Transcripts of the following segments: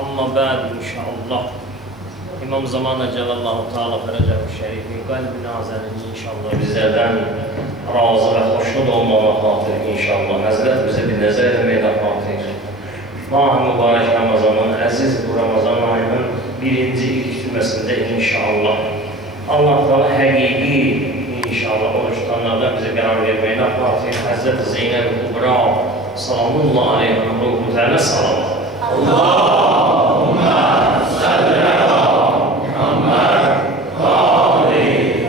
Amma bəd inşallah İmam Zamanə Cəlallahu Teala Fərəcəv Şərifin qəlb-i nazərini inşallah bizlərdən razı və xoşnud olmağa xatir inşallah Həzrət bizə bir nəzər eləməklə xatir Mah mübarək Ramazanın, əziz bu Ramazan ayının birinci ilk cüməsində inşallah Allah Teala həqiqi inşallah oruç tutanlardan bizə qərar verməklə xatir Həzrət Zeynəb-i Kubra salamullah aleyhə ruhu tələ salam Allahümmə salli ala Muhammed və ali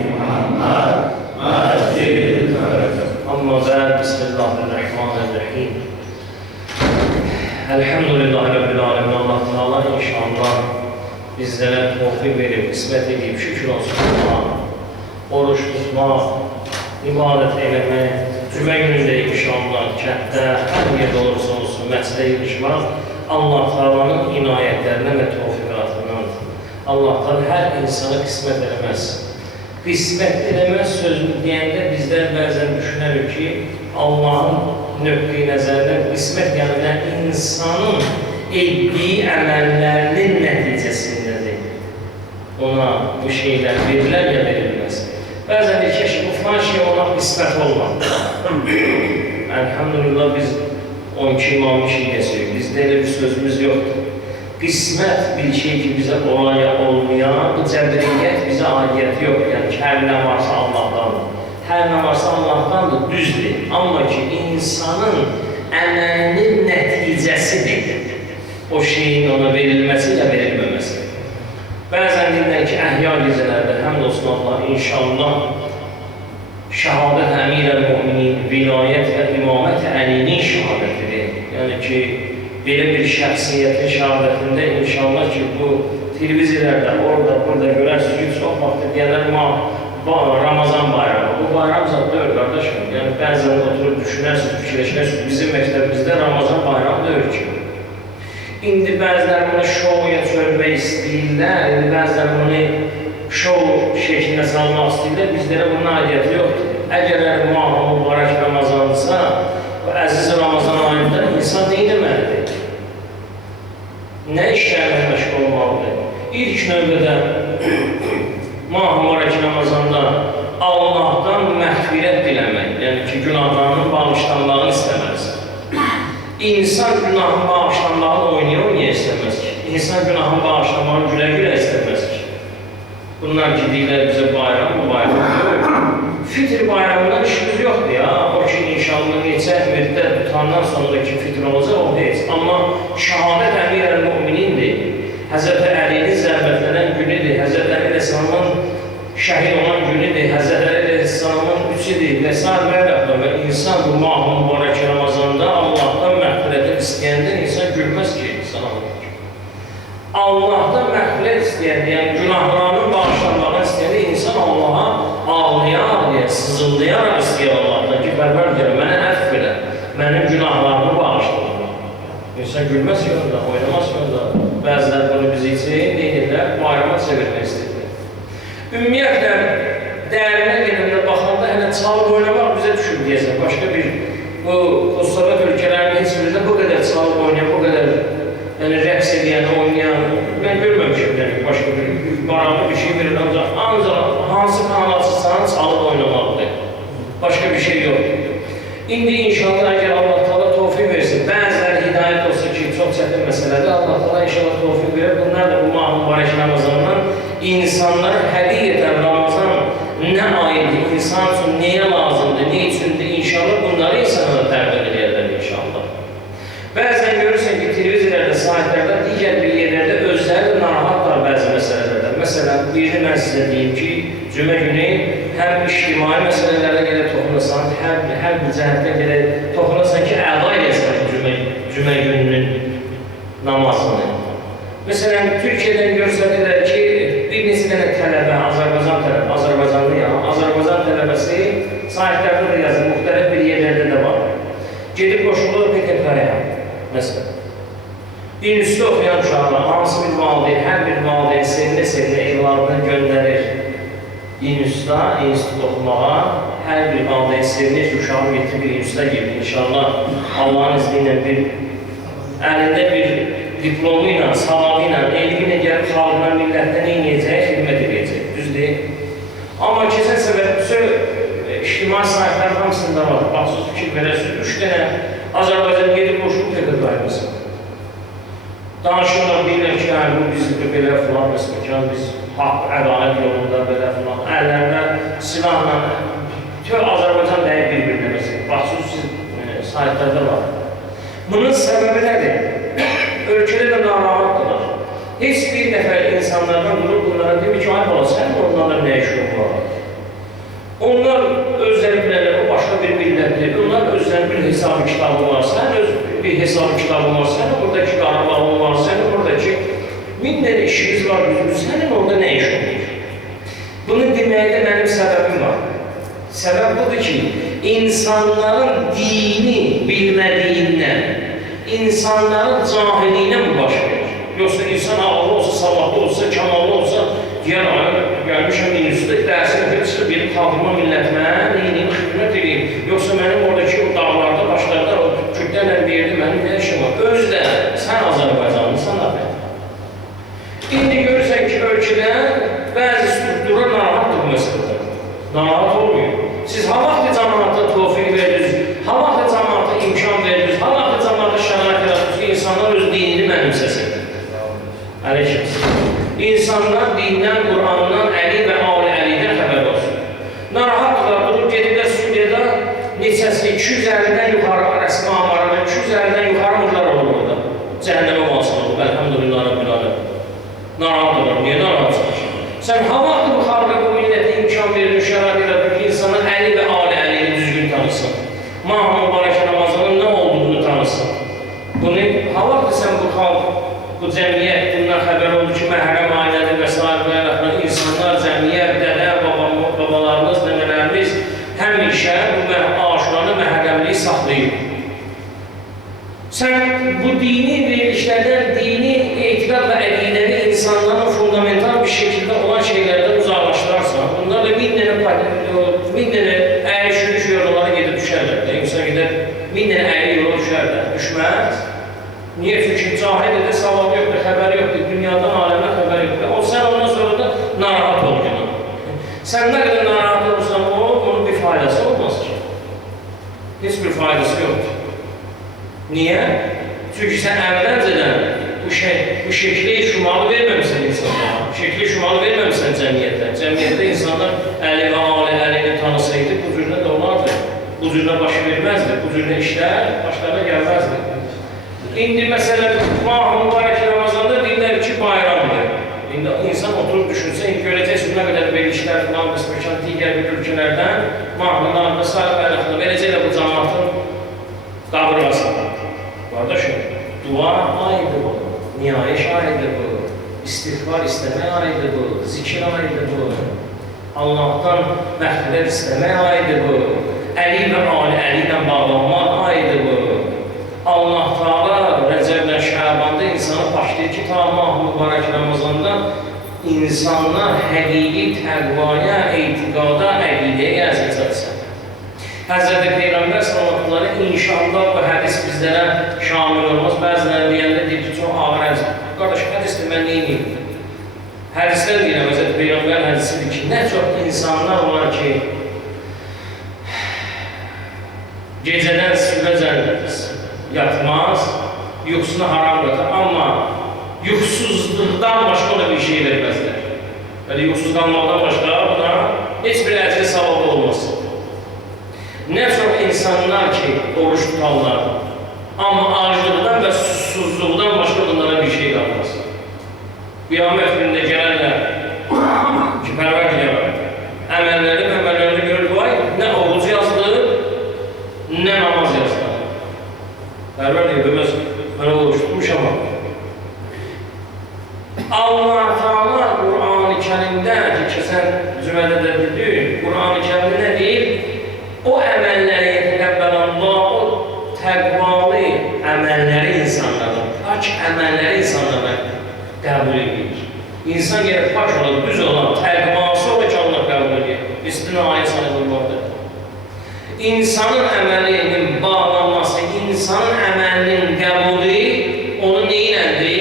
Muhammed məcid amma bəd Bismillahirrahmanirrahim Elhamdülillahi Rabbil Alemin Allah Teala inşallah bizlərə tövfiq verib, qismət edib, şükür olsun Allah oruç tutmaq, ibadət eləmək cümə günündə inşallah kənddə, hər yerdə olursa olsun, məscidə yığışmaq Allah Teala'nın inayətlərinə və tövfiqatından Allah'tan hər insana qismət eləməz. Qismət eləməz sözünü deyəndə bizlər bəzən düşünərik ki, Allah'ın nöqteyi nəzərdən qismət yəni insanın etdiyi əməllərinin nəticəsindədir. Ona bu şeylər verilər ya verilməz. Bəzən bir ki, bu falan şey ona qismət olmadı. Elhamdülillah biz 12 imam-ı şiyyəsiyik. Bizdə elə bir sözümüz yoxdur. Qismət bir şey ki, bizə olaya olmayan, bu cəbriyyət bizə aidiyyəti yox. Yəni ki, hər nə varsa Allah'dandır. Hər nə varsa Allah'dandır, düzdür. Amma ki, insanın əməlinin nəticəsidir. O şeyin ona verilməsi ya verilməməsi. Bəzən deyirlər ki, əhya gecələrdə, həmd olsun Allah, inşallah şəhadət əmirəl-müminin, vilayət və imamət əlinin şəhadətidir. Yəni ki, belə bir şəxsiyyətin şəhadətində inşallah ki, bu televiziylərdə, orada, burada görərsiniz ki, çox vaxtı deyərlər, Ramazan bayramı. Bu bayram zaten deyil, qardaşım. Yəni, bəzən oturub düşünərsiniz, fikirləşərsiniz, bizim məktəbimizdə Ramazan bayramı deyil ki. İndi bəzilər bunu şouya çölmək istəyirlər, indi bəzilər bunu şou şəklinə salmaq istəyirlər, bizlərə bunun aidiyyəti yoxdur. Əgər Mah-ı Mübarək Ramazandırsa, bu əziz Ramazan ayında insan deyilməlidir. Nə işlərlə məşğul olmalıdır? İlk növbədə Mah-ı Mübarək Ramazanda Allah'tan məğfirət diləmək, yəni ki, günahlarının bağışlanmağını istəməlisən. İnsan günahın bağışlanmağını oynaya istəməz ki. İnsan günahın bağışlanmağını gülə-gülə istəməz ki. Bunlar ki, deyirlər bizə bayram, bu bayram yox. Fitr bayramından işimiz yoxdur ya. O ki, inşallah neçə müddət tutandan sonra ki, fitr olacaq, o deyil. Amma şəhadət əmirəl-müminindir. Həzrət Əlinin zərbətlənən günüdür. Həzrət Əli Rəsəlamın şəhid olan günüdür. Həzrət Əli Rəsəlamın üçüdür. Və s. və insan bu Mah-ı Mübarək Ramazanda Allah'tan məğfirət istəyəndə insan gülməz ki, insan alır. Allah'tan məğfirət istəyəndə, yəni günahlarının bağışlanmağını istəyəndə insan Allah'a ağlaya-ağlaya, sızıldayaraq istəyər Allah'tan ki, Pərverdigara, mənə əfv elə, mənim günahlarımı bağışlanır. İnsan gülməz ki, onda, oynamaz ki, onda. Bəzilər bunu bizi için deyirlər, bayrama çevirmək istəyirlər. Ümumiyyətlə, dərinə gedəndə baxanda hələ çalıb oynamaq bizə düşür deyəsən. Başqa bir, bu Sovet ölkələrinin heç birində bu qədər çalıb oynayan, bu qədər rəqs edən, oynayan, mən görməmişim, başqa bir maraqlı bir şey verir, ancaq hansı kanal açırsan çalıb oynamaqdır. Başqa bir şey yoxdur. İndi inşallah əgər Allah Teala tövfiq versin, bəzilər hidayət olsa ki, çox çətin məsələdir, Allah Teala inşallah tövfiq verir. Bunlar da bu Mah-ı Mübarək Ramazandan insanlara həqiqətən Ramazan nə aiddir, insan üçün nəyə lazımdır, nə üçündür, inşallah bunları insanlara təqdim edərlər inşallah. Bəzən görürsən ki, televiziylərdə, saytlərdə, digər bir yerlərdə özləri narahatlar bəzi məsələlərdə. Məsələn, birini mən sizə deyim ki, cümə günü həm ictimai məsələlərdə gələ toxunasan, hər bir cəhətdən gələ toxunasan ki, əda edəsən cümə gününün namazını. Məsələn, Türkiyədən görsədirlər ki, bir neçə dənə tələbə, Azərbaycan tələbəsi saytlərdə də yazır, müxtəlif bir yerlərdə də var. Gedib qoşulur PKK-ya, məsələn. İnstitutda oxuyan uşaqlar, hansı bir valideyn, hər bir valideyn sevinə-sevinə evladını göndərir İnstitutda, institut oxumağa, hər bir valideyn sevinir ki, uşağını getirib bir institutda gelir. İnşallah Allah'ın izniyle əlində bir diplomu ilə, savadı ilə, elmi ilə gəlib xalqına, millətinə nə edəcək, xidmət edəcək. Düz deyil. Amma keçən səbəb ictimai sahiblərin hamısında var. Baxsız fikir verəsiniz, 3 dənə Azərbaycan gedib qoşulub PKK qaymasın. Danışırlar, deyirlər ki, bu bizi belə filan məsələn, biz haqq, ədalət yolunda belə filan, əllərlə, silahla, tüm Azərbaycan deyib bir-birinə məsələn, baxsız saytlarda var. Bunun səbəbi nədir? Ölkədə də narahatdırlar. Heç bir nəfər insanlardan durub bunlara demir ki, ay bala, sən onlarla nə işin var? Onlar özləri bilərlər, o başqa bir millətdir, onlar özlərinin bir hesabı kitabı var, sən öz bir hesabı kitabı var, sənin oradakı Qarabağın var, sənin oradakı min dənə işimiz var, sənin orada nə iş olur? Bunu deməkdə mənim səbəbim var. Səbəb budur ki, insanların dini bilmədiyindən, insanların cahiliyindən bu baş verir. Yoxsa insan ağlı olsa, savadlı olsa, kamallı olsa, deyər, gəlmişəm institutda, dərsinə bir benim xalqıma, millətimə, neyini, xidmət edeyim. Yoxsa mənim oradakı o dağlarda, başlarda, o kütlərlə verdi, mənim nə işim var? Özdə, sən Azərbaycanlısan da mən. İndi görürsən ki, ölkədə bəzi struktura narahatdır bu məsələdə. Narahat olmuyor. Siz ha vaxtı cəmaata tofiq verdiniz, ha vaxtı cəmaata imkan verdiniz, ha vaxtı cəmaata şərait yaratdınız ki, insanlar öz dinini mənimsəsin. İnsanlar dindən, Qur'andan, Əli və Ali Əlidən xəbər olsun. Narahatlar, durub gedirlər Suriyada neçəsi 250-dən yuxarı rəsmi amarına, 250-dən yuxarı mırlar olur orada. Cəhənnəmə vasıl olub, əlhamdülillah, Rabbil aləm. Narahatlar, niyə narahatsınız? Sən ha vaxtı bu xalqa, bu millətə imkan verir, şərait yaratır ki, insanlar Əli və Ali Əlini düzgün tanısın. Mahmud Mübarək Ramazanın nə olduğunu tanısın. Bunu ha vaxtı sən bu xalq, bu cəmiyyət bundan xəbər oldu ki, məhrəm ailədir və s. və insanlar, cəmiyyət, dədə, babalarımız, nənələrimiz həmişə bu aşuranı, məhrəmliyi saxlayır. Sən bu dini verilişlərdən, dini etiqad və əqidəni insanların fundamental bir şəkildə olan şeylərdən uzaqlaşdırarsan, bunlar da min dənə əyri şürüş yollara gedib düşərlər. İnsan gedər, min dənə əyri yola düşərlər. Düşməz. Niyə? Çünki cahil edə savabı yoxdur, xəbəri yoxdur, dünyadan, aləmdən xəbəri yoxdur. Sən ondan sonra da narahat olacaqsın. Sən nə qədər narahat olursan, onun bir faydası olmaz ki. Heç bir faydası yoxdur. Niyə? Çünki sən əvvəlcədən bu şəkli şumalı verməmişsən insanlara, şəkli şumalı verməmişsən cəmiyyətə. Cəmiyyətdə insanlar Əli və Ali Əlini tanısaydı, bu cürünə də olardı. Bu cürünə başı verməzdi, bu cürünə işlər başlarına gəlməzdi. İndi məsələn, Mahmud Mübarək Ramazanda deyirlər ki, bayramdır. İndi insan oturub düşünsə, görəcəksiniz nə qədər verilişlər filan, məsələn, digər bir ölkələrdən Mahmudlar və s. verəcəklə bu cəmaatın qabrasında. Qardaşım, dua ayıdır bu, niyayiş ayıdır bu, istiğfar istəmək ayıdır bu, zikir ayıdır bu, Allah'tan məğfirət istəmək ayıdır bu, Əli və Ali Əli ilə bağlanmaq ayıdır bu. Allah Teala Rəcəblə Şəbanda insana başlayır ki, ta Mahmud Mübarək Ramazanda insanlar həqiqi təqvaya, etiqada, əqidəyə gəlsin çalışsın. Həzrəti Peyğəmbər sallallahu inşallah bu hədis bizlərə şamil olmaz. Bəziləri deyəndə deyir ki, çox ağır hədis. Qardaş, hədisdir, mən neyim? Hədislər deyirəm, Həzrəti Peyğəmbər hədisidir ki, nə çox insanlar var ki, gecədən sübəcən yatmaz, yuxusunu haram qatar, amma yuxusuzluqdan başqa da bir şey verməzlər. Yəni, yuxusuz qalmaqdan başqa buna heç bir əcri savabı olmaz. Nə çox insanlar ki, oruç tutarlar, amma acılıqdan və susuzluqdan başqa bunlara bir şey qalmaz. Qiyamət günündə gələrlər ki, Pərverdigara, əməllərini görür, vay, nə oruc yazılır, nə namaz yazılır. Pərverdigara, mən oruç tutmuşam. Allah Teala Qur'an-ı Kərimdə ki, keçən cümədə də dedik, Qur'an-ı Kərimdə nə deyir? O əməlləri yetəqəbbələllah, o təqvalı əməlləri insanların, pak əməlləri insanların qəbul edir. İnsan yerə pak olan, düz olan, təqvası ola ki, Allah qəbul edir. İstinaya sayılırlardır. İnsanın əməlinin bağlanması, insanın əməlinin qəbulü, onu neyiləndir?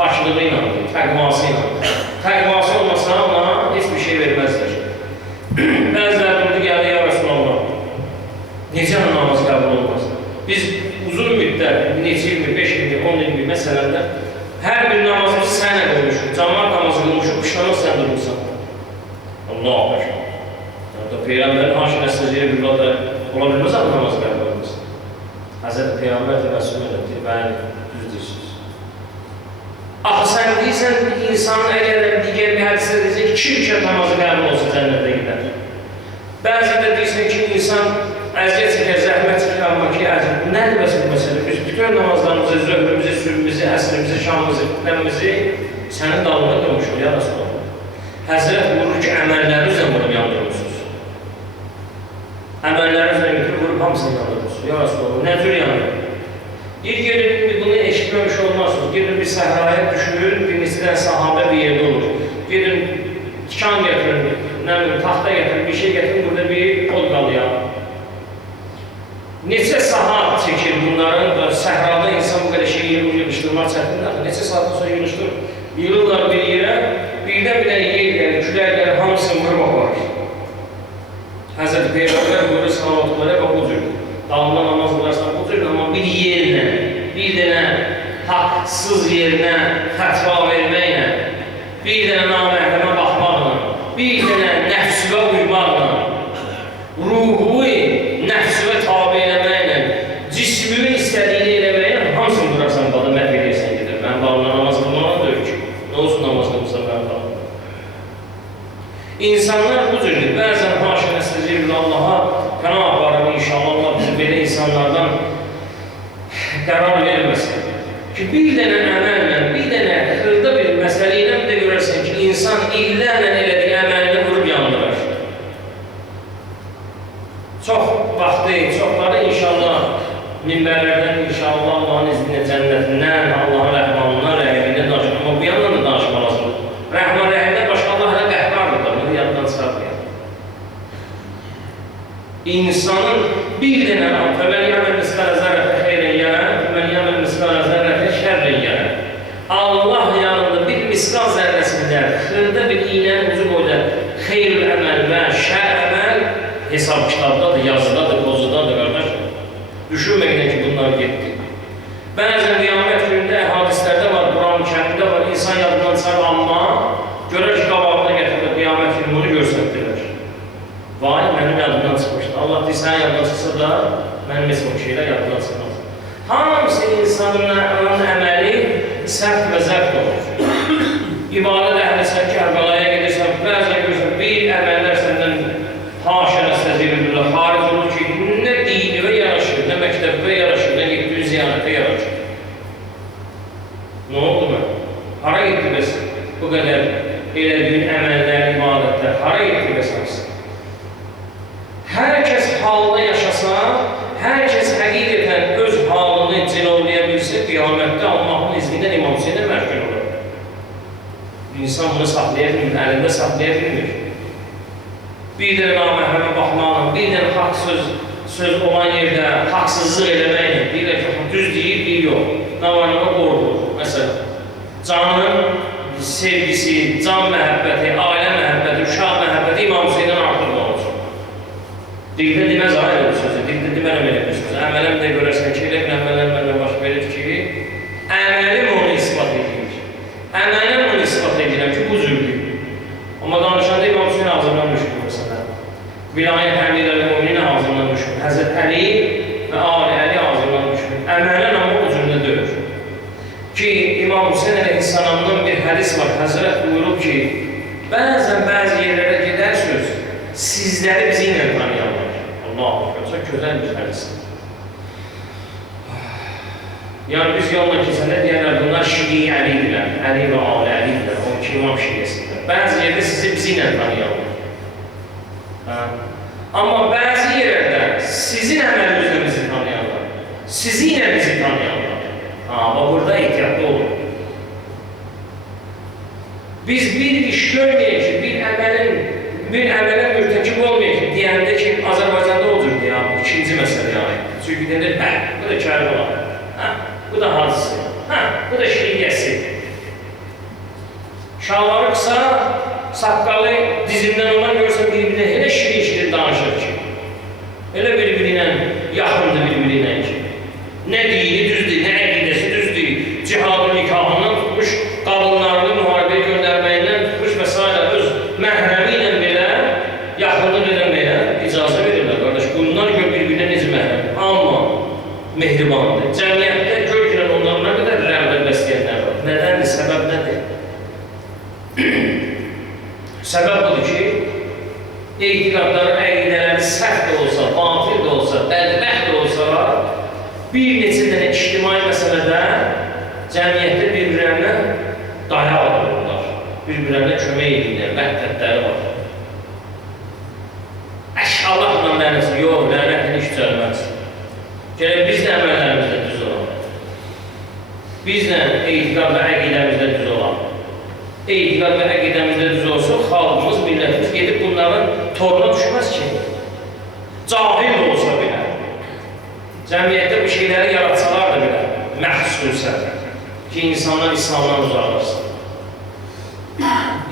Başlığı inandı, təqvası inandı. Təqvası olmasa ona heç bir şey verməzlər. Bəziləri durdu gəldi, ya Rasulallah, necə namaz qəbul olmaz? Biz uzun müddət, neçə ilmi, 5 ilmi, 10 ilmi məsələndə hər bir namazımızı sənə qılmışıq, cəmaat namazı qılmışıq, pişmanlıq sən durmuşsan. Allah aşkına. Peyğəmbərin haşi nəsəcəyə bir da ola bilməz abi namaz qəbul olmaz. Həzrəti Peyğəmbər təbəssüm edədir, bəli, düz deyirsiniz. Axı sən deyirsən, insanın əgər digər bir hədisdə deyirsən, 2 rükət namazı qəbul olsa cənnətə gedər. Bəzən də deyirsən ki, insan əziyyət çəkər, zəhmət çəkər, amma ki, nədir bəs bu məsələ? Biz bütün namazlarımızı, zöhrümüzü, sübümüzü, əsrimizi, şamımızı, qütləmizi sənin dalına qılmışıq, ya Rasulallah. Həzrət vurur ki, əməlləri üzrə bunu yandırmışsınız. Əməlləri üzrə götürür, vurub hamısını yandırmışsınız, ya Rasulallah. Nə cür yandır? Gedin, bunu eşitməmiş olmazsınız. Gedin bir səhraya düşünün, bir neçədən sahabə bir yerdə olur. Gedin, tikan getirin, taxta getirin, bir şey getirin, burada bir od qalıyor. Neçə saat çəkir bunların, səhrada insan bu qədər şeyi yığışdırmaq çətindir. Neçə saatdan sonra yığışdırır, yığırlar bir yerə, birdən bir yer, küləkləri hamısını vurub aparır. Həzrəti Peyğəmbər buyurur, salavatları bu cür. Dalında namaz qılarsan bu cür, amma bir yerinə, bir dənə haqsız yerinə fətva verməklə, bir dənə naməhrəmə baxmaqla, bir dənə nəfsüvə uymaqla, ruhu nəfsüvə tabi eləməklə, cismini istədiyini eləməklə, hamısını durarsan, bada məhv edirsən gedir. Mən bağımla namaz qılmağına döyür ki, nə olsun namaz qılmışsan mən bağımla. İnsanlar bu cürdür. Bəzən haşa nəsəcəyir Allaha qana aparır inşallah. Allah bizi belə insanlardan qərar verməsin. Ki, bir dənə əməllə, bir dənə xırda bir məsələ ilə də görərsən ki, insan illərlə elədiyi əməlini vurub yandırır. Çox vaxtı, çoxları inşallah minbərlərdən, inşallah Allahın izninə cənnətindən, Allahın rəhmanından, rəhimindən danışır. Amma bu yandan da danışmaq lazımdır. Rəhman rəhimdən başqa Allah hələ qəhbardır da, bunu yaddan çıxarmayaq. İnsanın bir dənə fəmən yəməl misqalə zərrətə xeyrən yənə, fəmən yəməl misqalə zərrətə şərrən yənə. Allah yanında bir misqal zərrəsində, xırda bir iynənin ucu boyda xeyrül əməl və şər əməl hesab kitabdadır, yazıdadır, qozudadır, qardaş. Düşünməklə ki, bunlar getdi. Bəzən qiyamət günündə hadislərdə var, Quran-ı Kərimdə var, insan yadından çıxar, amma görər ki, qabağına gətirdi, qiyamət günü bunu görsətdilər. Vay, mənim yadından çıxmışdı. Allah deyir, sənin yadından çıxsa da, mənim heç bir şeylər yadından çıxmaz. Hamısı insanın əməli sərt və zərt olur. İbadət əhlisən ki, Ərqalaya gedirsən, bəzən görürsən, bir əməllər səndən haşə nəstəzirullah, xaric olur ki, nə dinivə yaraşır, nə məktəbə yaraşır, nə getdiyi ziyarətə yaraşır. Nə oldu mən? Hara getdi bəs? Bu qədər elədiyin əməllər, ibadətlər, hara getdi bəs hamısı? Hər kəs halda yaşasa, hər kəs həqiqətən öz halını cilovlaya bilsə, qiyamətdə Allahın iznindən İmam Hüseyinə məhkum olur. İnsan bunu saxlaya bilmir, əlində saxlaya bilmir. Bir dənə naməhrəmə baxmaqla, bir dənə haqq söz olan yerdə haqsızlıq eləməklə, deyirlər ki, düz deyir, deyir yox. Navarnıma qorulur. Məsələn, canın sevgisi, can məhəbbəti, ailə məhəbbəti, uşaq məhəbbəti İmam Hüseyindən artıq olur. Dildə deməz ayrı bir sözü, dildə demərəm elə bir sözü. Əmələm də görərsən ki, elə bir əmələm məndən baş verir ki, əməlim onu ispat edir. Əməlim onu ispat edirəm ki, bu cürdür. Amma danışanda İmam Hüseyin ağzından düşür məsələn. Vilayət əmirəli müminə ağzından düşür. Həzrət Əli və Ali Əli ağzından düşür. Əmələn amma o cürdə döyür. Ki, İmam Hüseyin əleyhissalamdan bir hədis var. Həzrət buyurub ki, bəzən bəzi yerlərə gedərsiniz, sizləri bizi ilə tanıyarlar. Allah, çox gözəl bir hədisdir. Yəni, biz yolla keçəndə deyərlər, bunlar Şii Əlidirlər, Əli və Ali Əlidirlər, o ki, İmam Şiiyəsidir. Bəzi yerdə sizi bizi ilə tanıyarlar. Amma bəzi yerlərdə sizin əməlinizlə bizi tanıyarlar, sizi ilə bizi tanıyarlar. Amma burada ehtiyatlı olun. Biz bir iş görməyək ki, bir əmələ mürtəkib olmayaq ki, deyəndə ki, Azərbaycanda olurdur ya, ikinci məsələyə aid. Çünki deyəndə, bu da Kərbəla, bu da Hacısı, bu da Şiiyəsi. Şalvarı qısa, saqqalı dizindən olan görürsən bir-birinə elə şirin-şirin danışır ki. Elə bir-birinə yaxındır bir-birinə ki. Nə dini düzdür, nə əqidəsi düzdür. Cihadın nikahından tutmuş, qadınlarını müharibəyə göndərməyindən tutmuş və s. öz məhrəmi ilə belə yaxınlıq eləməyə icazə verirlər, qardaş. Bunlar gör bir-birinə necə məhrəm. Amma mehribandır. Cəmiyyətdə gör ki, onların nə qədər rəğbət bəsləyənlər var. Nədəndir, səbəb nədir? Səbəb budur ki, etiqadları, əqidələri səhv də olsa, batil də olsa, bədbəxt də olsa, bir neçə dənə ictimai məsələdə cəmiyyətdə bir-birlərinə dayaq alırlar, bir-birlərinə kömək edirlər, məhdətləri var. Əşalahla lənəsi, yox, lənətini hiç düzəlməz. Gələk biz də əməllərimizdə düz olalım. Biz də etiqad və əqidəmizdə düz olalım. Etiqad və əqidəmizdə düz olsa, xalqımız, millətimiz gedib bunların toruna düşməz ki. Cahil də olsa belə. Cəmiyyətdə bu şeyləri yaratsalar da belə, məhsulsə ki, insanlar İslamdan uzaqlaşsın.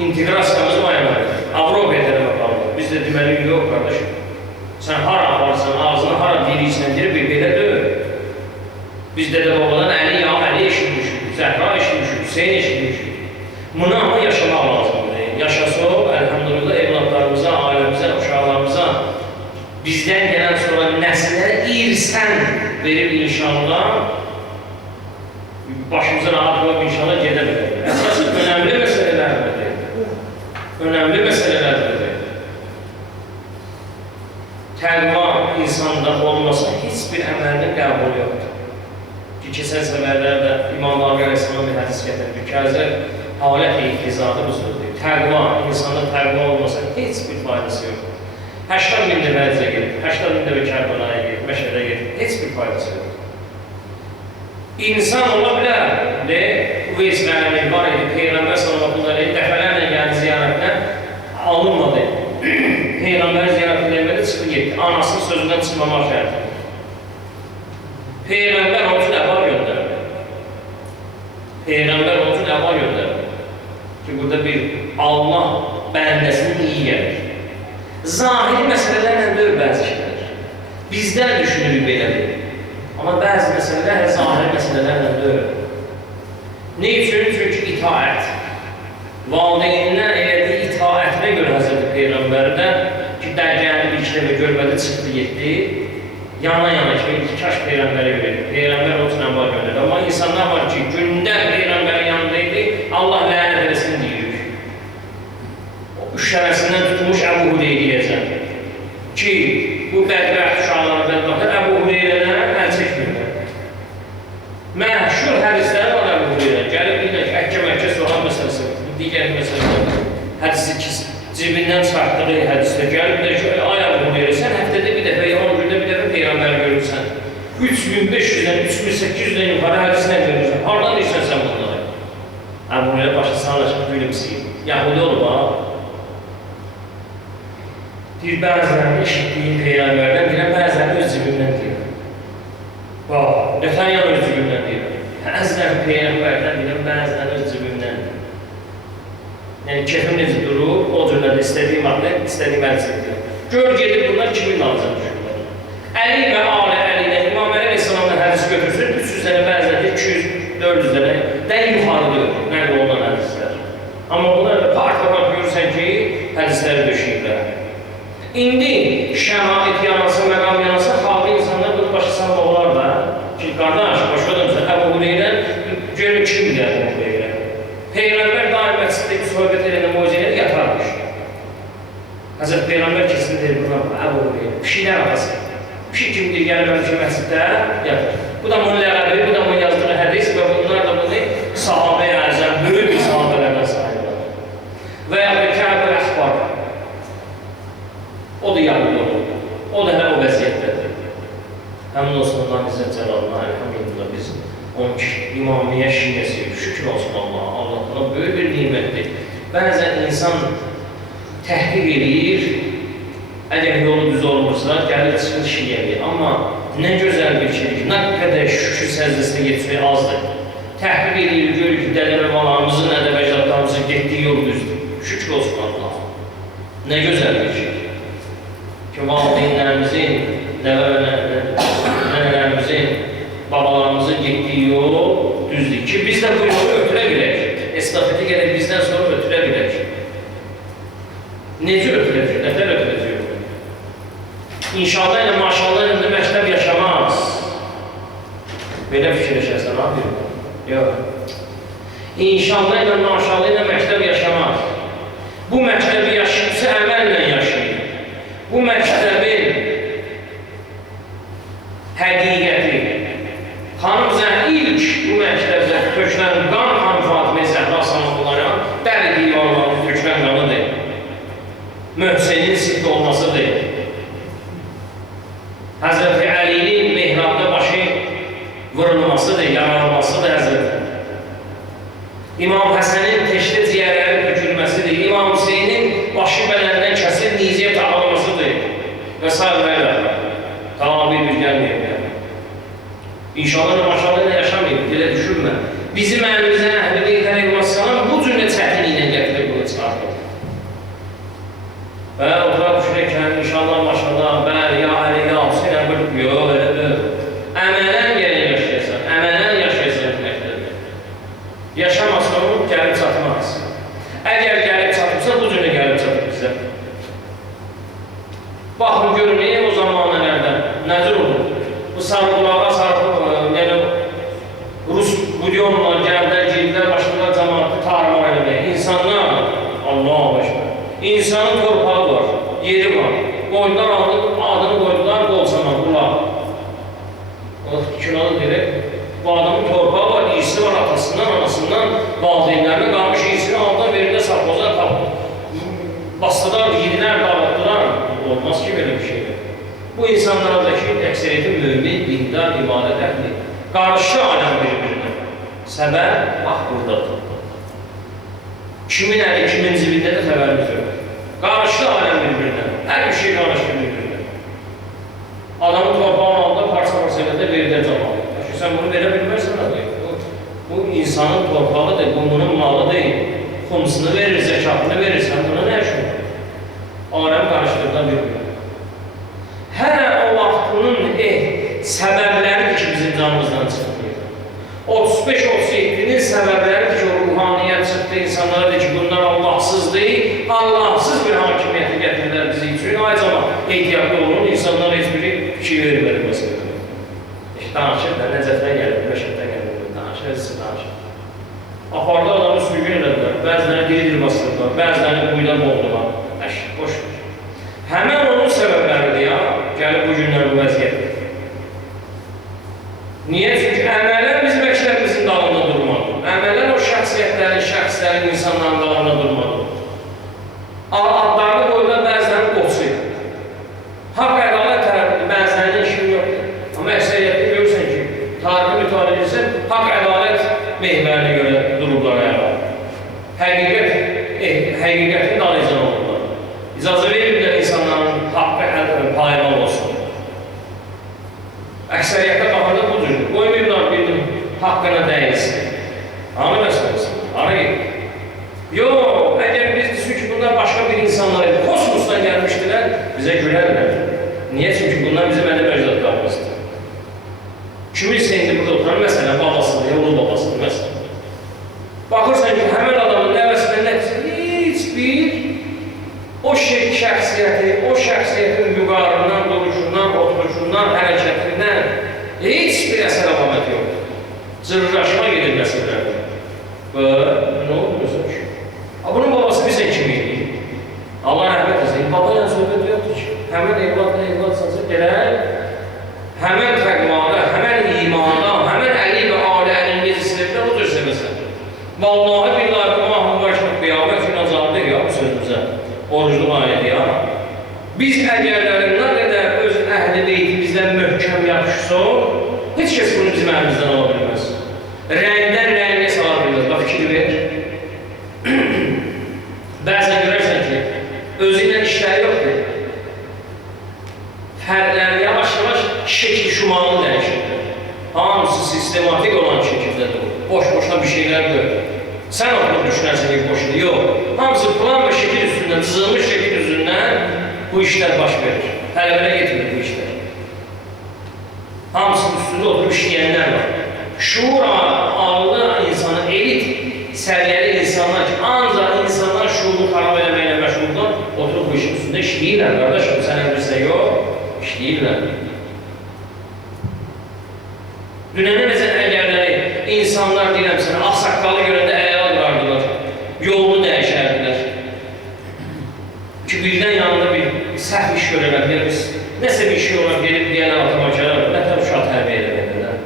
İnteqrasiyamız mayəməlidir. Avropaya tərəf aparılır. Biz də deməliyik, yox, qardaşım. Sən hara aparırsan, ağzını hara deyirsən, deyir, belə deyil. Biz dədə-babadan Əli eşitmişik, Zəhra eşitmişik, Hüseyin eşitmişik. Buna ama yaşamaq lazımdır. Yaşasa o, əlhamdülillah, evlatlarımıza, ailəmizə, uşaqlarımıza, bizdən gələn sonra nəsillərə irsən verib inşallah, başımıza rahat olub inşallah gedə bilir. Əsas önəmli məsələlərdir. Önəmli məsələlərdir. Təqva insanda olmasa heç bir əməlinin qəbul yoxdur. Ki, keçən səfərlərdə İmam Əli Əleyhisselam bir hədis gətirir ki, halət-i iqtizadı bu sözdür. Təqva, insanda təqva olmasa heç bir faydası yoxdur. 80 min də vəzə gedir, 80 min də Kərbəlaya gedir, Məşədə gedir, heç bir faydası yoxdur. İnsan ola bilər, bu vecmənin var idi, Peyğəmbər sallallahu aleyhi dəfələrlə gəldi ziyarətinə, alınmadı. Peyğəmbər ziyarət edilmədə çıxıb getdi, anasının sözündən çıxmamaq şərti. Peyğəmbər onun üçün əbal göndərdi. Peyğəmbər onun üçün əbal göndərdi. Ki, burada bir Allah bəndəsinin iyi gəlir. Zahiri məsələlərlə deyil bəzi şeylər. Bizdən düşünürük belədir. Amma bəzi məsələlər zahiri məsələlərlə deyil. Ne üçün? Çünki itaət. Valideynindən elədiyi itaətinə görə Həzrəti Peyğəmbərdə ki, dərgəni bir iki dəfə görmədi, çıxdı, getdi. Yana-yana ki, kaş Peyğəmbərə verir. Peyğəmbər onun üçün əmbal göndərdi. Amma insanlar var ki, gündə Peyğəmbərin yanındaydı, Allah lənət eləsin deyir. O şərəsindən tutmuş Əbu Hureyriyəcən. Ki, bu bədbəxt uşaqları bədbəxtlər Əbu Hureyrədən əl çəkmirlər. Məşhur hədisləri var Əbu Hureyrə. Gəlib deyirlər ki, Əkkə-Məkkə soğan məsələsi, digər məsələlər. Hədisi cibindən çıxartdığı hədisdə gəlib deyir ki, ay Əbu Hureyrə, sən həftədə bir dəfə, 10 gündə bir dəfə Peyğəmbər görürsən. 3500-dən, 3800-dən yuxarı hədislə görürsən. Hardan deyirsən sən bunları? Əbu Hureyrə başa sağlaşıb gülümsəyib. Yahudi olub, ha? Deyir, bəzilərini eşitdiyin Peyğəmbərdən deyirəm, bəzilərini öz cibimdən deyirəm. Bax, nətənyan öz cibimdən deyirəm. Bəzilərini Peyğəmbərdən deyirəm, bəzilərini öz cibimdən deyirəm. Yəni, kefim necə durur, o cürlədə istədiyim vaxtda, istədiyim əlçə deyirəm. Gör gedib bunlar kimin alacaq düşünürlər. Əli və Əlidə İmam Əli Aleyhisselamdan hədis götürsün, 300 dənə bəziləri, 200-400 dənədən yuxarıdır, nəql olunan hədislər. Amma bunlar da part-part görürsən ki, hədisləri döşəyirlər. İndi şərait yanası, məqam yanası, xalqı insanlar bunu başa salmaq olar da ki, qardaş, başa dönürsən, Əbu Hureyrə, görün kimdir Əbu Hureyrə? Peyğəmbər daim məsciddə söhbət edəndə moizələri yatarmış. Həzrət Peyğəmbər kesin deyir, buradan Əbu Hureyrə, pişiklər atası. Pişik kimdir, gəlməmiş məsciddə yatır. Bu da bunun ləqəbi, bu da bunun yazdığı hədis və bunlar da bunu sahabəyə əzəm, böyük bir sahabələrdən sahiblər. Və ya bir Kəbəl Əxbar. O da yardım olur. O da hələ o vəziyyətdədir. Həmin olsun Allah bizə cəlalına, elhamdülillah biz onun imamiyyə şiyyəsi, şükür olsun Allah'a. Allah'ına böyük bir nimətdir. Bəzən insan təhqiq edir, əgər yolu düz olmursa, gəlir çıxır şiyyəliyə. Amma nə gözəl bir şeydir, nə qədər şükür səzdəsində geçmək azdır. Təhqiq edir, görür ki, dədə-babalarımızın, ədəb-əcdadlarımızın getdiyi yol düzdür. Şükür olsun Allah. Nə gözəl bir şey. Ki, valideynlərimizin, nənələrimizin, babalarımızın getdiyi yol düzdür. Ki, biz də bu yolu ötürə bilək. Estafeti gələk bizdən sonra ötürə bilək. Necə ötürəcək? Nətər ötürəcək? İnşallah ilə, maşallah ilə məktəb yaşamaz. Belə fikirləşərsən, abi? Yox. İnşallah ilə, maşallah ilə məktəb yaşamaz. Bu məktəbi yaşayıbsa əməllə yaşayır. Bu məktəbin həqiqəti. Xanım Zəhra ilk bu məktəbdə tökülən qan xanım Fatimə Zəhra sanatlarına bəli divanlarını tökülən qanıdır. Möhsenin sitt olmasıdır. Həzrəti Əlinin mehrabda başı vurulmasıdır, yaralmasıdır Həzrəti. İmam Həsənin teşdə ciyərləri tökülməsidir. İmam Hüseynin başı bələndən kəsir, nizəyə tağılmasıdır. Və s. Tamam bir gəlməyib. İnşallah maşallah ilə yaşamayıb, belə düşünmə. Bizim əlimizə Əhl-i Beyt əleyhissalam bu cür çətinliklə gətirib bunu çıxartır. Və oturaq düşünərkən, inşallah maşallah, bəli, ya Əli, ya Hüseyin, yox, elə deyil. Əmələn gəlin yaşayırsan, əmələn yaşayırsan məktəbdə. Yaşamazsa onu gəlib çatmaz. Əgər gəlib çatıbsa, bu cür gəlib çatıb bizə. Baxın, görün, o zamanələrdə nədir olur? Bu sarıqlara sarıq, Rus budyonlar gəldilər, girdilər, başladılar cəmaatı tarımar eləməyə. İnsanlar, Allah-u Ekber, insanın torpağı var, yeri var. Qoydular, adını qoydular, qolsana, qulaq. Kinalı deyək, bu adamın torpağı var, irsi var atasından, anasından, valideynlərinə qalmış irsini aldılar, verində sarpoza tapdı. Bastılar, yedilər, dağıttılar. Olmaz ki, belə bir şeydir. Bu insanlardakı əksəriyyəti mümin, dindar, ibadət əhli. Qarşı aləm bir-birinə. Səbəb, bax, buradadır. Kimin əli, kimin zibində də xəbərimiz yox. Qarşı aləm bir-birinə. Hər bir şey qarşı bir-birinə. Adamın torpağın altında parça-parça elədə verilər cəmalı. Sən bunu verə bilmərsən, bu insanın torpağıdır, bu bunun malıdır. Xumsunu verir, zəkatını verirsən, buna nə işin? Aləm qarşıdırdan bir-birinə. Hələ o vaxt bunun səbəbləridir ki, bizim canımızdan çıxdı. 35-37-nin səbəbləridir ki, o ruhaniyyət çıxdı, insanlara deyir ki, bunlar Allahsızdır, Allahsız bir hakimiyyəti gətirirlər bizi üçün. Aycama ehtiyatlı olun, insanlara heç biri fikir verməli məsələdir. Danışır da, Nəcəfdən gəlir, Məşəddən gəlir, danışır, siz danışır. Aparda adamı sürgün elədilər, bəziləri diri-diri basırdılar, bəziləri quyudan oldular. Boş ver. Həmən onun səbəbləridir ya, gəlib bu günlər bu vəziyyətdir. Niyə? Çünki əmələn bizim məktəbimizin dalında durmadı. Əmələn o şəxsiyyətlərin, şəxslərin, insanların dalında durmadı. Adlarını qoyulan bəzilərin qoçu. Haqq ədalət tərəfidir, bəzilərinin işini yoxdur. Amma əksəriyyətini görürsən ki, tarihi mütaliə edirsən, haqq ədalət mehvərinə görə dururlar ayağa. Həqiqətin dalıcan olurlar. İcazə verirlər insanların haqqı paymal olsun. Əksəriyyətə baxanda budur. Qoymayırlar birinin haqqına dəyilsin. Anı məsələsin, ara gedir. Yox, əgər biz desin ki, bunlar başqa bir insanlar idi, kosmosdan gəlmişdilər, bizə gülərlər. Niyə? Çünki bunlar bizim ədəb əcdadlarımızdır. Kiminsə indi burada oturan, məsələn, babasıdır, ya onun babasıdır, məsələn. Baxırsan ki, həmən adamın nəvəsindən heç bir o şəxsiyyəti, o şəxsiyyətin müqarından, duruşundan, oturuşundan, hərəkətindən heç bir əsər əlamət yoxdur. Zırraşma gedir məsələlərdir. Və nə olmuyorsun ki? Bunun babası bizə kimi idi. Allah rəhmət etsin. Baba ilə söhbət yoxdur ki. Həmən evladsansa gələk, həmən təqvada, həmən imanda, həmən əli və alə əlin meclislərdə o cür sevəsən. Vallahi billahi bu mahmud başlıq qiyamət üçün azaldır ya bu sözümüzə. Orucluq ayədir ya. Biz əgərlərin nə qədər öz əhl-i beytimizdən möhkəm yapışsa, heç kəs bunu bizim əlimizdən ala bilməz. Rəngdən rəngə sala bilməz. Bax, fikir ver. Bəzən görərsən ki, özü ilə işləri yoxdur. Fərdlər yavaş-yavaş şəkil şumanı dəyişirdir. Hamısı sistematik olan şəkildədir. Boş-boşuna bir şeylər görür. Sən oturub düşünərsən ki, boşuna. Yox. Hamısı plan və şəkil üstündən, cızılmış şəkil üstündən bu işlər baş verir. Hələ-belə getmir bu işlər. Hamısının üstündə oturub işləyənlər var. Şuur ağlı insanı, elit səviyyəli insanlar ki, ancaq insanlar şuuru xarab eləməklə məşğuldan oturub bu işin üstündə işləyirlər. Qardaşım, sən bilirsən, yox, işləyirlər. Dünənə necə əgərləri insanlar deyirəm sənə, ağsaqqalı görəndə ələ qurardılar, yolunu dəyişərdilər. Ki, birdən yanında bir səhv iş görərlər, nəsə bir şey olar, gelib deyənə atıma gələr, nətər uşaq tərbiyə eləməkdirlər.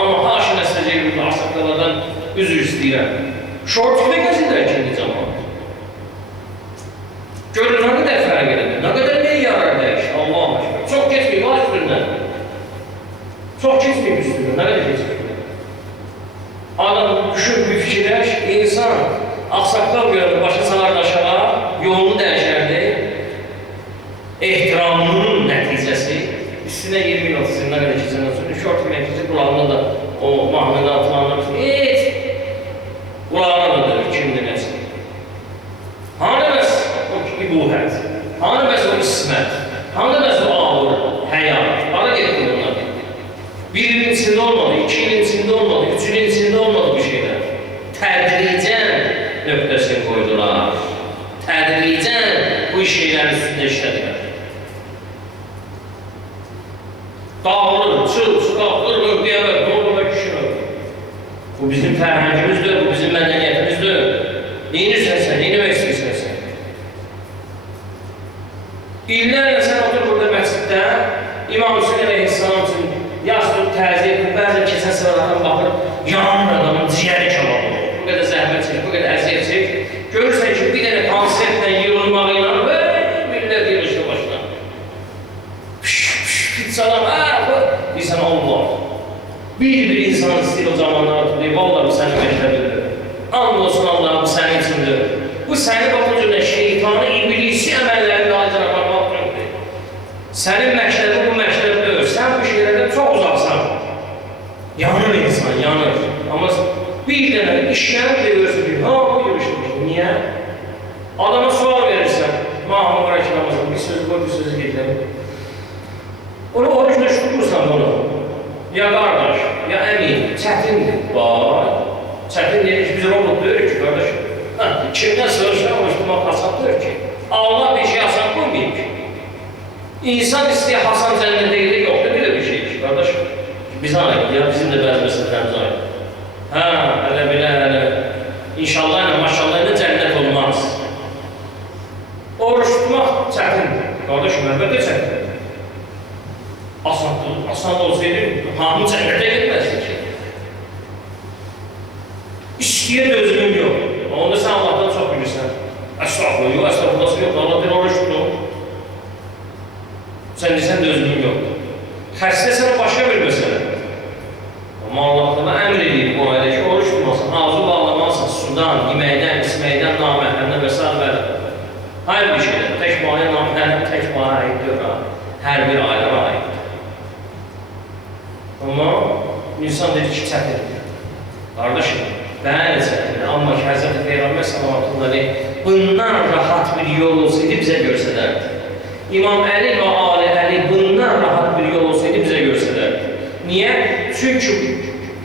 Amma haşı nəsəcə yürüdür, ağsaqqalardan üzr istəyirəm. Şortikdə gəzirlər kendi cəmaat. Görün, nə qədər fərq edir, nə qədər neyə yarar dəyişir, Allah'a aşkına. Çox keçməyib, var üstündən. Çox keçməyib üstündən, nə qədər keçməyib. Adam düşün, bir fikirləş, insan ağsaqqal görür, başa salar aşağı, yolunu dəyişərdi. Ehtiramının nəticəsi, üstünə 20 il 30 il nə qədər keçəndən sonra, şortiklə keçir, qulağına da o mahnıda atılanlar, qulağına da kimdir nəsə. Hanı bəs o ibuhət, hanı bəs o ismət, hanı bəs o ağır, həyat, ara getdi bunlar. Bir ilin içində olmadı, 2 ilin içində olmadı, 3 ilin içində olmadı bu şeylər. Tədricən nöqtəsini qoydular. Tədricən bu şeylərin üstündə işlədilər. Dağılır, çıxır, deyəmək, doğru və kişir. Bu bizim fərhəngimizdir, bu bizim mədəniyyətimizdir. Neyinirsən sən, neyinmək istəyirsən sən? İllərlə sən otur burada məsciddə, İmam Hüseyin əleyhissalam üçün yaşlı təzyiq, bəzən keçən sıralardan baxır, yanır adamın ciyəri kebabı. Bu qədər zəhmət çək, bu qədər əziyyət çək. Görürsən ki, bir dənə konsertlə yığılmağı ilə, millət yığışdı başına. Salam, deyirsən Allah. Bir insan istəyir o zamanlar deyir, vallahi bu sənin məktəbidir. And olsun Allah, bu sənin içindir. Bu səni baxınca şeytanı, iblisi əməllərini alıcaq aparmaq üçündür. Sənin məktəbi bu məktəbdir. Sən bu şeylərdən çox uzaqsan. Yanır insan, yanır. Amma bir dənə işlənib deyirsən ki, ha, bu yürüşdür. Niyə? Adama sual verirsən, Mahmud Ramazan, bir sözü qoy, bir sözü getirəm. Onu orucuna şutursan bunu. Ya qardaş, ya əmin, çətindir. Bax, çətin deyir ki, biz robot deyir ki, qardaş. Kimdən sığırsan, oruclumaq asan deyir ki. Allah bir şey asan qoymayıb ki. İnsan istəyir, Hasan cənnətdə gedir, yoxdur, belə bir şey ki, qardaş. Bizə aid, ya bizim də bəzi məsələlərimiz aid. Hələ belə, inşallah ilə, maşallah ilə cənnət olmaz. Oruç tutmaq çətindir. Qardaşım, əlbəttə çətindir. Asan olsaydı, hamı cənnətə getməzdi ki. İşləyə dözümün yox. Onda sən Allahdan çox bilirsən. Əstağfurullah, yox, əstağfurullah, yox, Allah bir oruç tutun. Sən deyirsən dözümün yoxdur. Xəstəsən o başqa bir məsələ. Amma Allah'tan əmr edir bu ayda ki, oruç tutmasın, ağzı bağlamalısın, sudan, yeməkdən, isməkdən, naməhrəmdən və s. Hayır bir şeydir, tək bağlayan naməhrəm, tək bağlayan aiddir, hər bir ailəmə aiddir. Amma insan dedi ki, çətindir. Qardaşım, bəli çətindir, amma ki, Hz. Peyğəmbər sallallahu bundan rahat bir yol olsaydı bizə görsədərdi. İmam Əli və Ali Əli bundan rahat bir yol olsaydı bizə görsədərdi. Niyə? Çünki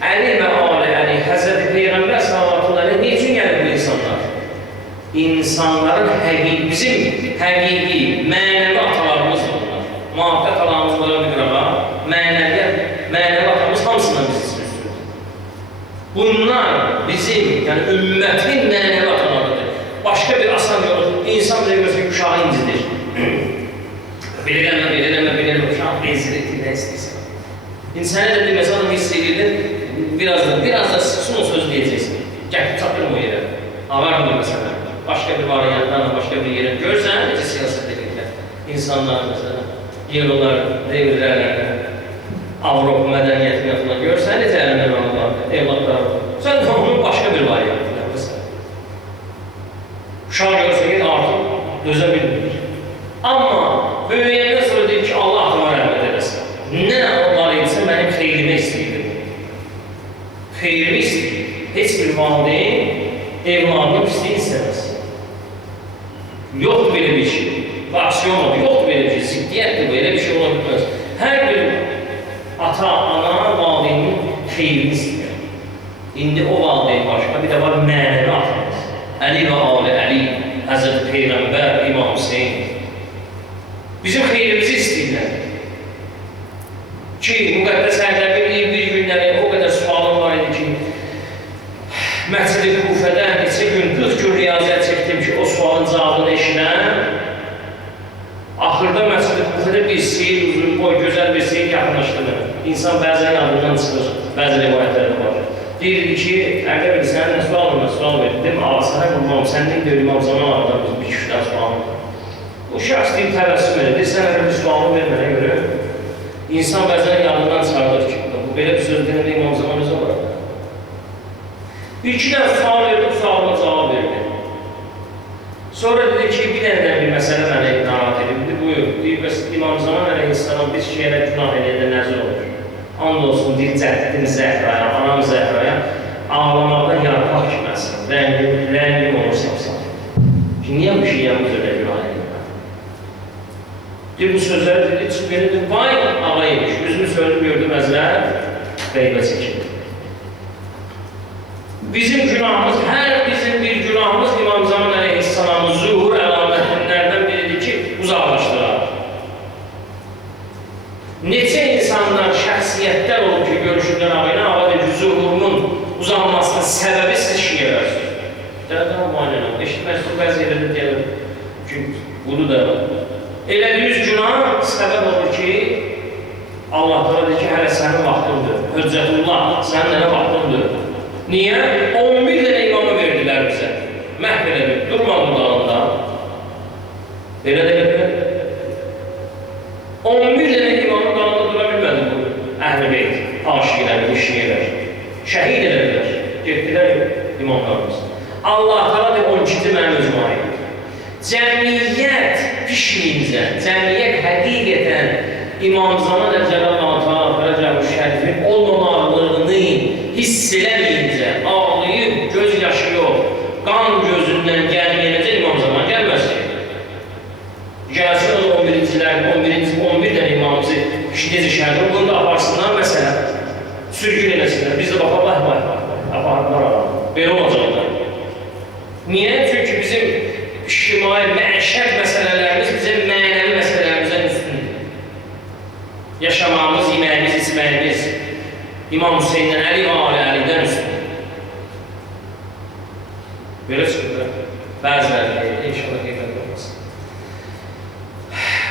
Əli və Ali Əli, Hz. Peyğəmbər sallallahu ne üçün gəlir bu insanlar? İnsanların bizim həqiqi, mənəvi atalarımızdır bunlar. Muhabbət alamız var bir qırağa, mənəvi atamız hamısından biz üçün üstündür. Bunlar bizim, yəni ümmətin mənəvi atalarıdır. Başqa bir asan yolu, insan bilə görsə uşağı incidir. Belirləmə, uşaq benzidir, nə istəyirsən. İnsana da deməsə adam hiss edirdi, biraz da son söz deyəcəksin. Gəl, çatırım o yerə. Ağar mı məsələn? Başqa bir variantlarla, başqa bir yerə görsən, necə siyasət edirlər. İnsanlar məsələn, yığırlar, devirlərlə, Avropa mədəniyyətini yapılan görsən, necə əlimdə var, evlatlar. Sən də onun başqa bir variantını yapırsan. Uşaq görsək artıq dözə bilmir. Amma böyüyəndən sonra deyir ki, Allah atıma rəhmət eləsin. Nə onlar edirsə, mənim xeyrimi istəyir. Xeyrimi istəyir. Heç bir valideyn evladını pisliyi istəməz. Yoxdur belə bir şey. Aksiyon yoxdur belə bir şey. Ziddiyyətdir, belə bir şey ola bilməz. Hər bir ata, ana, valideynin xeyrini istəyir. İndi o valideyn başqa, bir də var mənəvi atamız. Əli və Ali Əli, Həzrət Peyğəmbər, İmam Hüseyin. Bizim xeyrimizi istəyirlər. Ki, müqəddəs Ərdəbil bir günləri o qədər sualım var idi ki, Məscid-i Kufədə neçə gün, 40 gün riyaziyyat çəkdim ki, o sualın cavabını eşinəm. Axırda Məscid-i Kufədə bir seyir, uzun boy, gözəl bir seyir yaxınlaşdı mənə. İnsan bəzən yadından çıxır, bəzi rivayətlərdə var. Deyirdi ki, Ərdəbil, sənin nə sual verdim, sənə qurmam, səndən görüm, zaman aradan biz bir kişidən sualım. O şəxs deyib təvəssüm edir, sən hər bir sualını vermənə görə, insan bəzən yadından çıxardır ki, bu belə bir söz deyəndə İmam Zaman özə var. Bir-iki dənə sual verdim, sualıma cavab verdi. Sonra dedi ki, bir dənədən bir məsələ mənə narahat edildi, buyur. Deyir, İmam Zaman əleyhissalam bir şeylə günah edəndə nəzir olur. And olsun, deyir, cəddin Zəhraya, anam Zəhraya, ağlamaqdan yarpaq kiməsin, rəngim olur sapsan. Ki, niyə bu şeyə bu cürə günah edir? Deyir, bu sözləri dedi, çıx verirdi, vay ağaymış, üzümü söylüb gördüm əzlər, qeybə çəkildi. Bizim günahımız, hər bizim bir günahımız İmam Zaman əleyhissalamın zuhur əlamətlərdən biridir ki, uzaqlaşdırar. Neçə insanlar, şəxsiyyətlər olub ki, görüşürlər ağayla, ağa deyir ki, zuhurunun uzanmasının səbəbi siz şiyə versiniz. Dəqiqdən o maniyyə, eşitmək bəzi yerlərdə deyəlir ki, bunu da elədiyiniz günah səbəb olur ki, Allah da deyir ki, hələ sənin vaxtındır, Höccətullah, sənin nələ vaxtındır. Niyə? 11 dənə imamı verdilər bizə. Məhv elədir, durmadı dağında. Belə deyil. 11 dənə imamı dağında dura bilmədi bu. Əhl-i Beyt, aşiqlər, müşriqlər. Şəhid elədilər. Getdilər imamlarımız. Allah təala deyir, 12-ci mənim özüm aid. Cəmiyyət pişliyimizə, cəmiyyət həqiqətən İmam Zaman Əcəlallahu Teala Fərəcəhu Şərifin olmamalığını hiss eləməyincə, ağlayıb, göz yaşı yox, qan gözündən gəlməyəcək İmam Zaman gəlməsin. Gəlsin o 11 dənə imamımızı necə şəhərdir, bunu da aparsınlar məsələn, sürgün eləsinlər, biz də baxa, apardılar adam, belə olacaqlar. Niyə? Çünki bizim ictimai məişət məsələlərimiz bizim mənəvi məsələlərimizdən üstündür. Yaşamağımız, yeməyimiz, içməyimiz İmam Hüseyndən, Əli və Ali Əlidən üstündür. Belə çıxırdı. Bəziləri inşallah qeybət olmasın.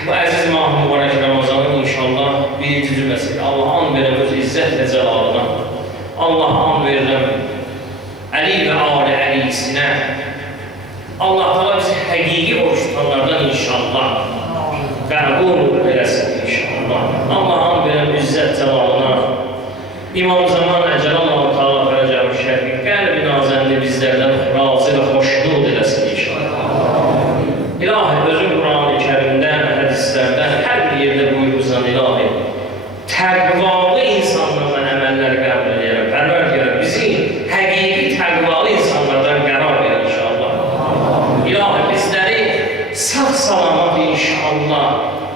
Bu əziz Mahmud Mübarək Ramazanın inşallah birinci cümləsi. Allah an verəm öz izzət və cəlalına. Allah an verirəm Əli və Ali Əlisinə. Allah təala bizi həqiqi oruç tutanlardan inşallah qəbul eləsin inşallah. Allah an verəm izzət cəlalına. İmam Zaman Əcəlallahu Teala Fərəcəhu Şərifin qəlbi nazəndi bizlərdən razı və xoşnud eləsin inşallah. İlahi, özün Quran-ı Kərimdən, hədislərdən hər bir yerdə buyurursan ilahi, təqvalı insanlardan əməlləri qəbul edərəm. Pərverdigara bizi həqiqi təqvalı insanlardan qərar verir inşallah. İlahi, bizləri sağ-salamat inşallah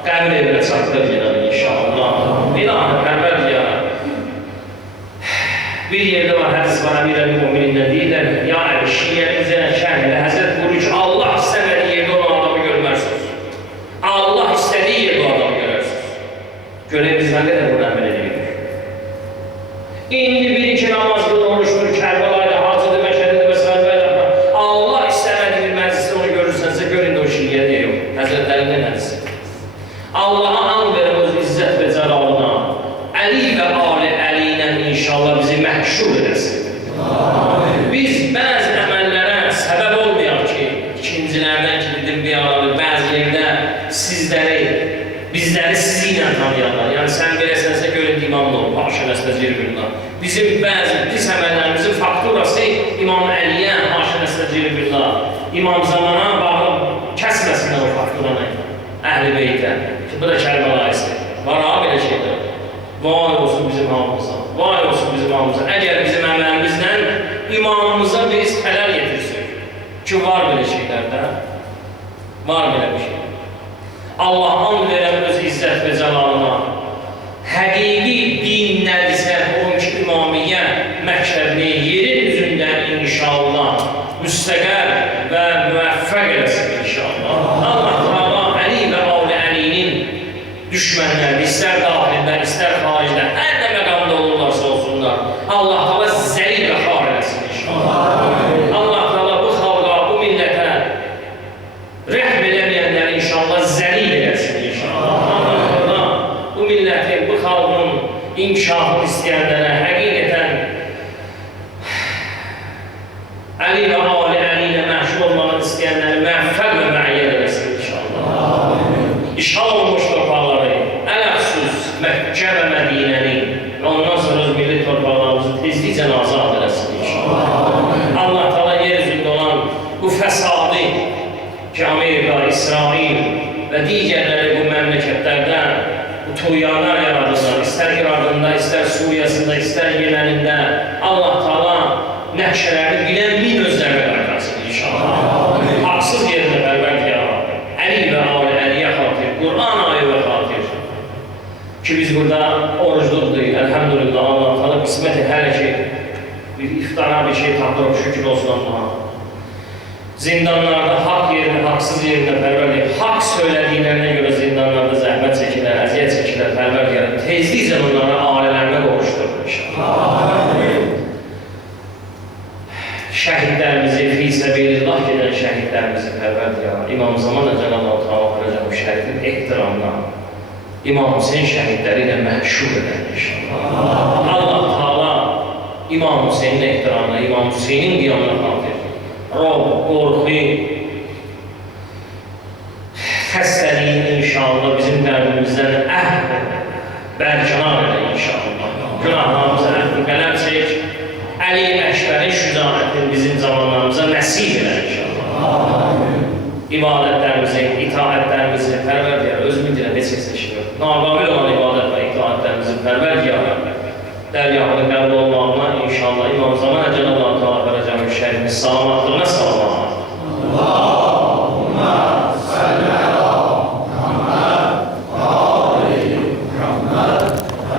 qəbul evinə çatdır edər inşallah. İlahi, pərverdigara bir yerdə var, hədis var, Əmir-əl-Müminindən deyirlər, ya Əli, şiyyənizə, şəhələ, Həzrət buyurur ki, Allah istəmədiyi yerdə olan adamı görmərsiniz. Allah istədiyi yerdə o adamı görərsiniz. Görək biz nə qədər bunu əməl edirik. İndi bir-iki namaz qılın, oruçdur, Kərbəlayda, Hacıdır, Məşədidir və s. Allah istəmədiyi bir məclisdə onu görürsənsə, görün də o şiyyə deyil, Həzrətlərindən hədisi. Allaha an verəm öz izzət və cəlalına, Əli və Ali Əli ilə inşallah bizi məhşur edəsin. Biz bəzi əməllərə səbəb olmayaq ki, ikincilərdən ki, dedim bir aralı, bəzi yerdə bizləri sizi ilə tanıyanlar, yəni sən beləsinəsə görün imamın olub, haşə nəsnəcir billah. Bizim bəzi pis əməllərimizin fakturası İmam Əliyə, haşə nəsnəcir billah, İmam Zamana bağlı kəsməsinlər o fakturanı, Əhl-i Beytə, ki, bu da Kərbəlayısı. Var ha, belə şeydir. Vay olsun bizim hamımıza, vay olsun bizim hamımıza. Əgər bizim əməlimizlə imamımıza biz xələl yetirsin. Ki var belə şeylərdə, var belə bir şey. Allah and verən öz izzət və cəlalına, həqiqi din nədirsə, onun ki, imamiyyə məktəbini yerin üzündən inşallah müstəqəl və müvəffəq eləsin inşallah. Allah Teala Əli və Avli Əlinin düşmənləri, istər daxildə, istər xaricdə, hər nə məqamda olurlarsa olsunlar, Allah Teala zəlil və xar eləsin inşallah. Allah Teala bu xalqa, bu millətə rəhm eləməyənləri inşallah zəlil eləsin inşallah. Allah Teala bu millətin, bu xalqın inkişafını istəyənlərə həqiqətən Əli və Avli Əli ilə məşğul olmağını istəyənləri məvfəq və məiyyət eləsin inşallah. İşğal olmuş torpaqları, ələxsus Məkkə və Mədinəni və ondan sonra öz milli torpaqlarımızı tezliklə azad eləsin inşallah. Allah Teala yer üzündə olan bu fəsadı ki, Amerika, İsrail və digərləri bu məmləkətlərdən bu tuğyanlar yaradırlar, istər İraqında, istər Suriyasında, istər Yemənində Allah Teala nəqşələrini bilən min özlərlə qaytarsın inşallah. Haqsız yerində pərvərdigara, Əli və Avli Əliyə xatir, Qur'an ayı və xatir ki, biz burada orucluqdur, əlhəmdülillah, Allah Teala qisməti hələ ki, bir iftara bir şey tapdırıb, şükür olsun Allah'a. Zindanlarda haqq yerində, haqsız yerində pərvərdigara, haqq söylədiklərinə görə zindanlarda zəhmət çəkilər, əziyyət çəkilər, pərvərdigara, tezliklə onlara ailələrinə qovuşdur inşallah. Şəhidlərimizi, fi səbilillah gedən şəhidlərimizi pərvərdigara, İmam Zaman Cəlal-ı Teala Quracaq şərifin ehtiramına, İmam Hüseyin şəhidləri ilə məhşur edən inşallah. Allah Teala İmam Hüseynin ehtiramına, İmam Hüseynin qiyamına xatir, rob, qorxu, xəstəliyin inşallah bizim qərbimizdən bərkənar edən inşallah. Günahlarımıza qələm çək, Əli Əkbərin şücaətini bizim zamanlarımıza nəsib edən inşallah. İbadətlərimizi, itaətlərimizi pərvərdigara, özümün dilə heç seçilir. Naqabil olan ibadət və itaətlərimizi pərvərdigara, dəryağını qəbul olmağına inşallah İmam Zaman Cəlal-ı Teala Quracaq şərifin salamatlığına salmaq.